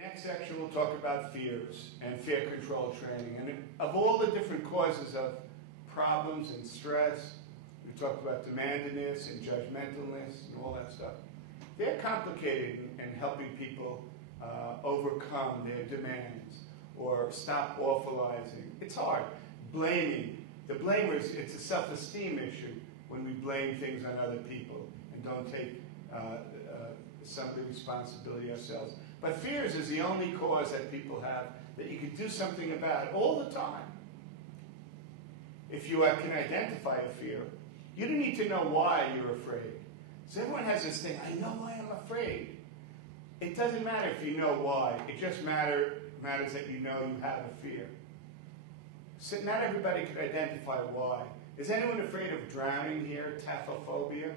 Next section we'll talk about fears and fear control training. And of all the different causes of problems and stress, we talked about demandedness and judgmentalness and all that stuff. They're complicated in helping people overcome their demands or stop awfulizing. It's hard. Blaming. The blamers, it's a self-esteem issue when we blame things on other people and don't take some of the responsibility ourselves. But fears is the only cause that people have that you can do something about all the time. If you can identify a fear, you don't need to know why you're afraid. So everyone has this thing, I know why I'm afraid. It doesn't matter if you know why. It just matters that you know you have a fear. So not everybody can identify why. Is anyone afraid of drowning here, taphophobia?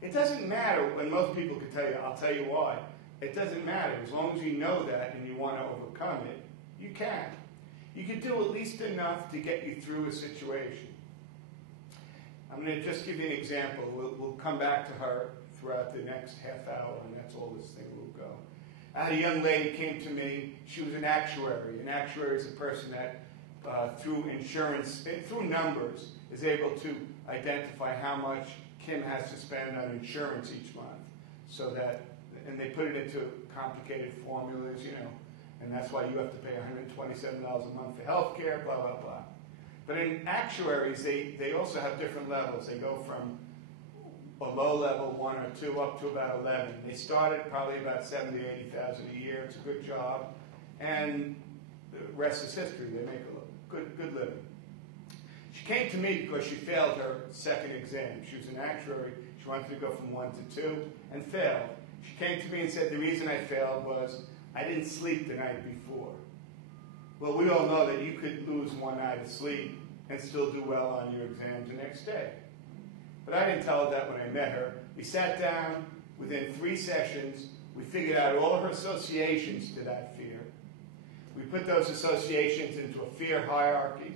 It doesn't matter when most people can tell you, I'll tell you why. It doesn't matter. As long as you know that and you want to overcome it, you can. You can do at least enough to get you through a situation. I'm going to just give you an example. We'll come back to her throughout the next half hour, and that's all this thing will go. I had a young lady came to me. She was an actuary. An actuary is a person that, through insurance, through numbers, is able to identify how much Kim has to spend on insurance each month. So that, and they put it into complicated formulas, you know, and that's why you have to pay $127 a month for health care, blah, blah, blah. But in actuaries, they also have different levels. They go from a low level, 1 or 2, up to about 11. They start at probably about $70,000 to $80,000 a year. It's a good job. And the rest is history. They make a good living. She came to me because she failed her second exam. She was an actuary. She wanted to go from 1 to 2 and failed. She came to me and said, the reason I failed was I didn't sleep the night before. Well, we all know that you could lose one night of sleep and still do well on your exams the next day. But I didn't tell her that when I met her. We sat down. Within 3 sessions, we figured out all her associations to that fear. We put those associations into a fear hierarchy.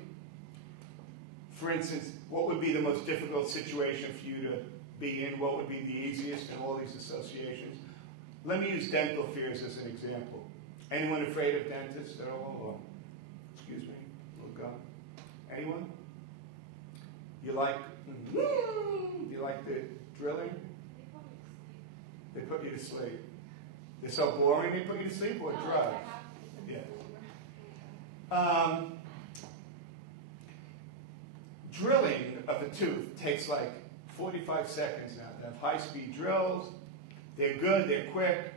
For instance, what would be the most difficult situation for you to be in? What would be the easiest in all these associations? Let me use dental fears as an example. Anyone afraid of dentists at all? Or, excuse me, we'll go. Anyone? You like the drilling? They put you to sleep. They're so boring they put you to sleep, or drugs? Yeah. Drilling of a tooth takes like 45 seconds now. They have high-speed drills. They're good, they're quick.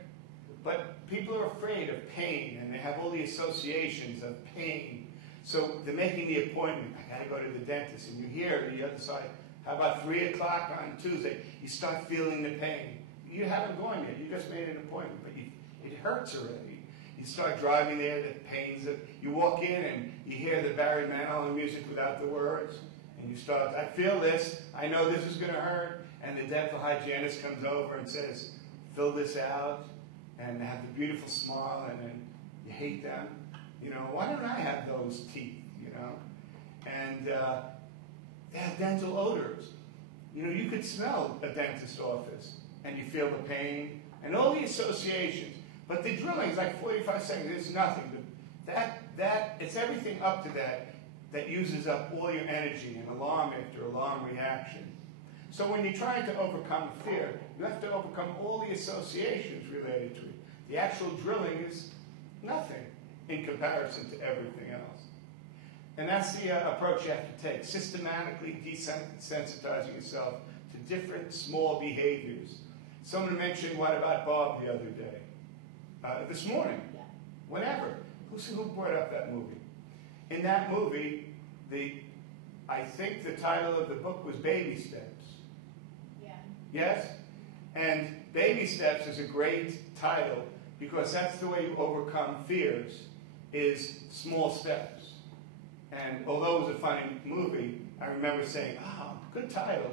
But people are afraid of pain, and they have all the associations of pain. So they're making the appointment. I got to go to the dentist. And you hear the other side, how about 3 o'clock on Tuesday? You start feeling the pain. You haven't gone yet. You just made an appointment, but it hurts already. You start driving there, the pains. You walk in, and you hear the Barry Manilow music without the words. And you start, I feel this. I know this is going to hurt. And the dental hygienist comes over and says, fill this out. And they have the beautiful smile, and then you hate them. You know, why don't I have those teeth, you know? And they have dental odors. You know, you could smell a dentist's office, and you feel the pain, and all the associations. But the drilling is like 45 seconds. It's nothing. It's everything up to that uses up all your energy, and alarm after alarm reaction. So when you're trying to overcome fear, you have to overcome all the associations related to it. The actual drilling is nothing in comparison to everything else. And that's the approach you have to take, systematically desensitizing yourself to different small behaviors. Someone mentioned, what about Bob the other day? This morning, whenever. Who brought up that movie? In that movie, I think the title of the book was Baby Steps. Yes? And Baby Steps is a great title because that's the way you overcome fears, is small steps. And although it was a funny movie, I remember saying, oh, good title.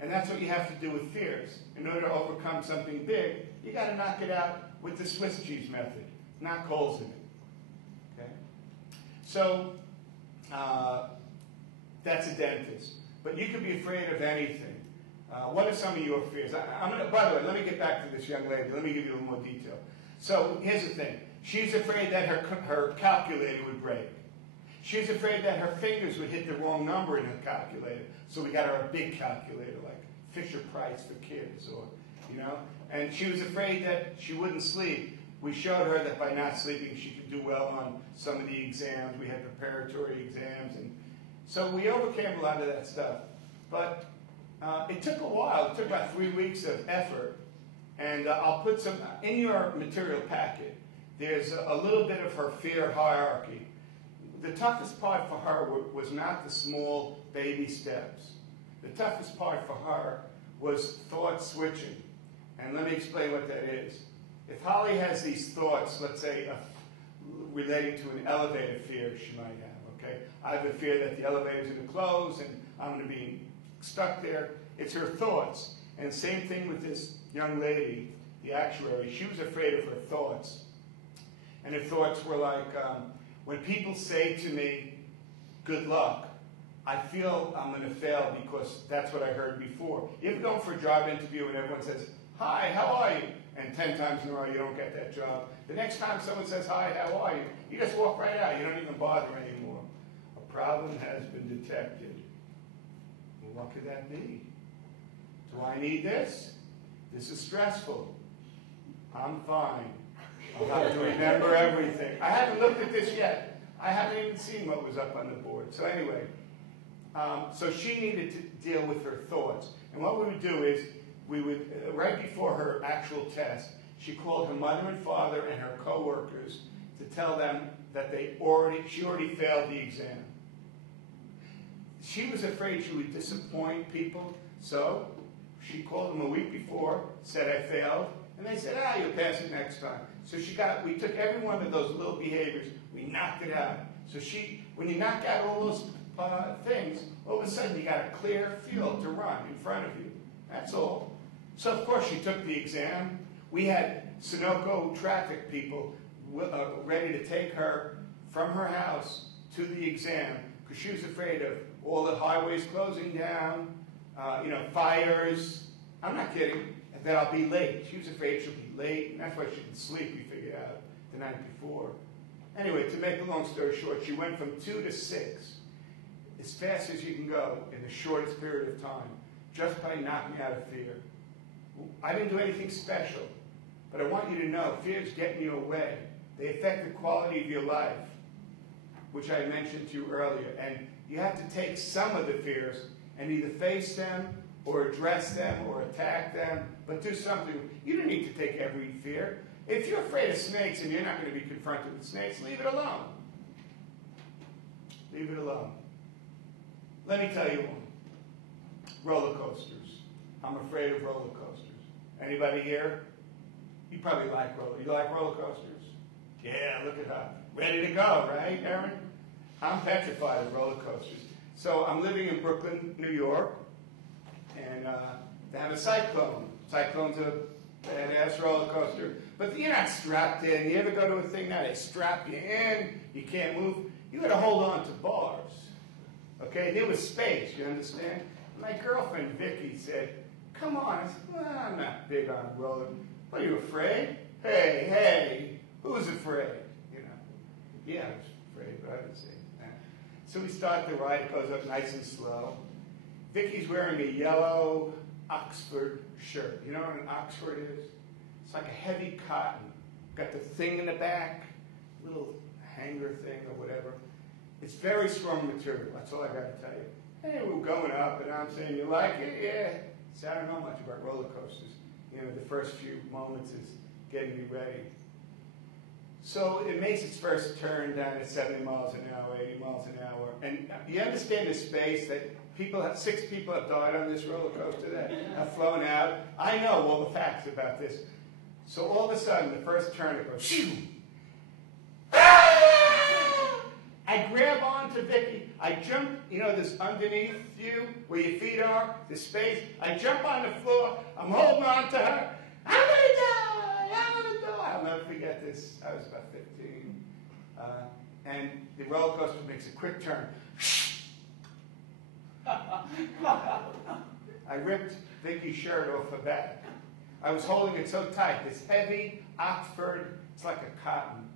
And that's what you have to do with fears. In order to overcome something big, you got to knock it out with the Swiss cheese method, not holes in it. Okay? So, that's a dentist. But you could be afraid of anything. What are some of your fears? By the way, let me get back to this young lady. Let me give you a little more detail. So here's the thing. She's afraid that her calculator would break. She's afraid that her fingers would hit the wrong number in her calculator. So we got her a big calculator, like Fisher-Price for kids, or, you know. And she was afraid that she wouldn't sleep. We showed her that by not sleeping, she could do well on some of the exams. We had preparatory exams. And so we overcame a lot of that stuff. But it took a while. It took about 3 weeks of effort. And I'll put some, in your material packet, there's a little bit of her fear hierarchy. The toughest part for her was not the small baby steps. The toughest part for her was thought switching. And let me explain what that is. If Holly has these thoughts, let's say relating to an elevator fear she might have, okay? I have a fear that the elevator's going to close and I'm going to be stuck there. It's her thoughts. And same thing with this young lady, the actuary. She was afraid of her thoughts. And her thoughts were like, when people say to me, good luck, I feel I'm going to fail because that's what I heard before. You ever go for a job interview and everyone says, hi, how are you? And 10 times in a row you don't get that job. The next time someone says, hi, how are you? You just walk right out. You don't even bother anymore. A problem has been detected. Well, what could that be? Do I need this? This is stressful. I'm fine. I'll have to remember everything. I haven't looked at this yet. I haven't even seen what was up on the board. So anyway, so she needed to deal with her thoughts. And what we would do is, we would, right before her actual test, she called her mother and father and her co-workers to tell them that she already failed the exam. She was afraid she would disappoint people, so she called them a week before, said I failed, and they said, you'll pass it next time. So we took every one of those little behaviors, we knocked it out. So when you knock out all those things, all of a sudden you got a clear field to run in front of you. That's all. So of course she took the exam. We had Sunoco traffic people ready to take her from her house to the exam because she was afraid of all the highways closing down, fires. I'm not kidding. That I'll be late. She was afraid she'll be late, and that's why she didn't sleep, we figured out, the night before. Anyway, to make a long story short, she went from 2 to 6 as fast as you can go in the shortest period of time, just by knocking out a fear. I didn't do anything special, but I want you to know, fears get in your way. They affect the quality of your life, which I mentioned to you earlier. And you have to take some of the fears and either face them or address them or attack them, but do something. You don't need to take every fear. If you're afraid of snakes and you're not going to be confronted with snakes, leave it alone. Leave it alone. Let me tell you one. Roller coasters. I'm afraid of roller coasters. Anybody here? You probably like You like roller coasters? Yeah, look at her. Ready to go, right, Erin? I'm petrified of roller coasters. So I'm living in Brooklyn, New York, and they have a Cyclone. Cyclone's a badass roller coaster. But you're not strapped in. You ever go to a thing now, they strap you in, you can't move. You got to hold on to bars. Okay, there was space, you understand? My girlfriend, Vicky, said, come on. I said, well, I'm not big on roller. What, are you afraid? Hey, who's afraid? Yeah, I was afraid, but I didn't say that. So we start the ride. It goes up nice and slow. Vicky's wearing a yellow Oxford shirt. You know what an Oxford is? It's like a heavy cotton. Got the thing in the back, little hanger thing or whatever. It's very strong material. That's all I got to tell you. Hey, we're going up, and I'm saying, you like it? Yeah. So I don't know much about roller coasters. The first few moments is getting me ready. So it makes its first turn down at 70 miles an hour, 80 miles an hour. And you understand the space that 6 people have died on this roller coaster that have flown out. I know all the facts about this. So all of a sudden, the first turn, it goes, shoo! I grab onto Vicky. I jump, this underneath you, where your feet are, the space. I jump on the floor. I'm holding on to her. I'm going to die! I'm going to die! I'll never forget this. I was about 15. And the roller coaster makes a quick turn. I ripped Vicky's shirt off her back. I was holding it so tight. This heavy Oxford, it's like a cotton.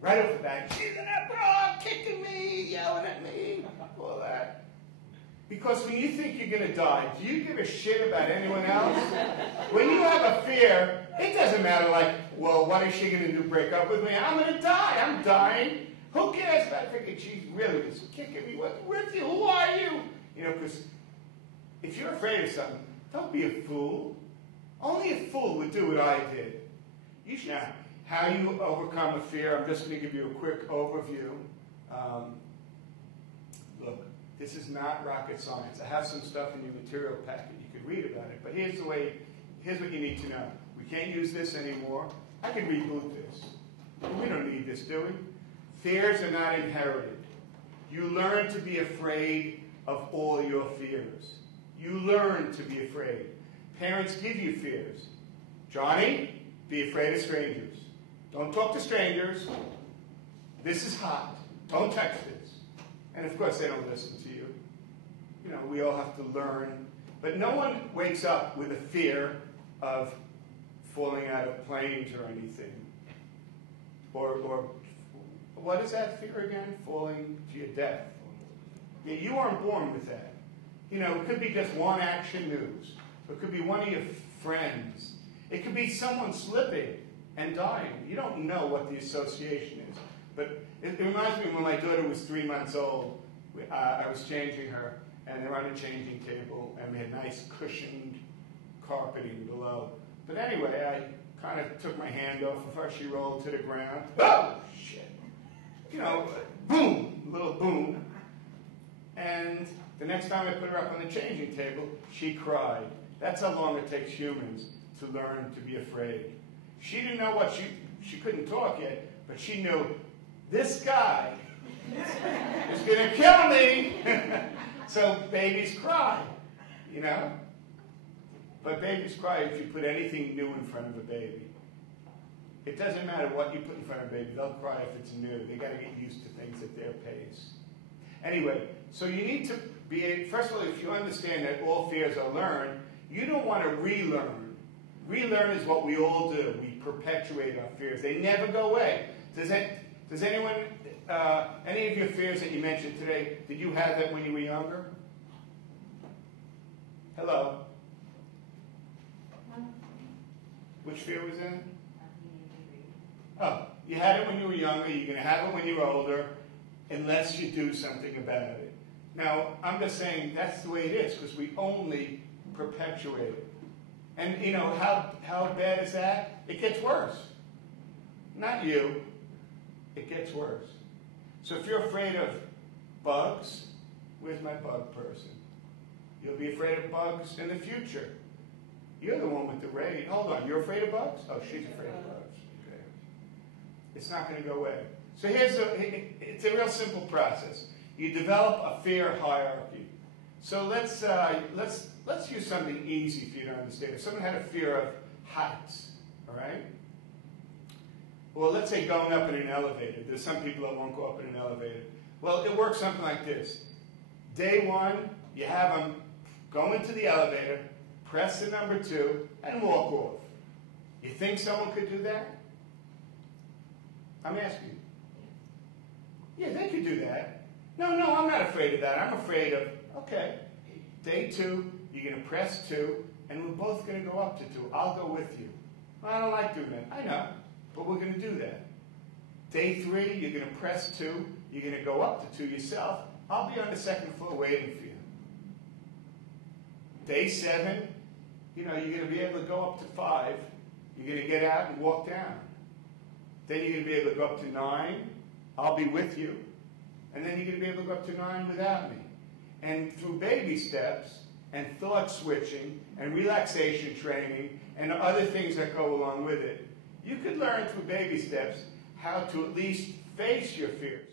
Right off the bat, she's an emperor, kicking me, yelling at me, all that. Because when you think you're going to die, do you give a shit about anyone else? When you have a fear, it doesn't matter like, well, what is she going to do, break up with me? I'm going to die. I'm dying. Who cares about thinking she's really just kicking me? What's with you? Who are you? You know, because if you're afraid of something, don't be a fool. Only a fool would do what I did. You should know how you overcome a fear. I'm just going to give you a quick overview. Look, this is not rocket science. I have some stuff in your material packet. You can read about it. But here's what you need to know. We can't use this anymore. I can reboot this. We don't need this, do we? Fears are not inherited. You learn to be afraid of all your fears. You learn to be afraid. Parents give you fears. Johnny, be afraid of strangers. Don't talk to strangers. This is hot. Don't touch this. And of course, they don't listen to you. You know, we all have to learn. But no one wakes up with a fear of falling out of planes or anything. Or what is that fear again? Falling to your death. Yeah, you weren't born with that. You know, it could be just one Action News. It could be one of your friends. It could be someone slipping and dying. You don't know what the association is. But it reminds me when my daughter was 3 months old, I was changing her, and they're on a changing table, and we had nice cushioned carpeting below. But anyway, I kind of took my hand off of her. She rolled to the ground. Oh, shit. You know, boom, a little boom. And the next time I put her up on the changing table, she cried. That's how long it takes humans to learn to be afraid. She didn't know what she couldn't talk yet, but she knew this guy is going to kill me. So babies cry, you know? But babies cry if you put anything new in front of a baby. It doesn't matter what you put in front of a baby. They'll cry if it's new. They got to get used to things at their pace. Anyway, so you need to be, first of all, if you understand that all fears are learned, you don't want to relearn. Relearn is what we all do. We perpetuate our fears. They never go away. Does anyone, any of your fears that you mentioned today, did you have that when you were younger? Hello? Which fear was that? Oh, you had it when you were younger. You're going to have it when you're older, unless you do something about it. Now, I'm just saying that's the way it is, because we only perpetuate it. And, you know, how bad is that? It gets worse. Not you. It gets worse. So if you're afraid of bugs, where's my bug person? You'll be afraid of bugs in the future. You're the one with the rain. Hold on, you're afraid of bugs? Oh, she's afraid of bugs. Okay. It's not going to go away. So it's a real simple process. You develop a fear hierarchy. So let's use something easy for you to understand. If someone had a fear of heights, all right? Well, let's say going up in an elevator. There's some people that won't go up in an elevator. Well, it works something like this. Day one, you have them go into the elevator, press the number 2, and walk off. You think someone could do that? I'm asking you. Yeah, they could do that. No, I'm not afraid of that. I'm afraid of, okay, day 2, you're going to press 2, and we're both going to go up to 2. I'll go with you. Well, I don't like doing that. I know, but we're going to do that. Day 3, you're going to press 2. You're going to go up to 2 yourself. I'll be on the second floor waiting for you. Day 7, you know, you're going to be able to go up to 5. You're going to get out and walk down. Then you're going to be able to go up to 9. I'll be with you. And then you're going to be able to go up to 9 without me. And through baby steps and thought switching and relaxation training and other things that go along with it, you could learn through baby steps how to at least face your fears.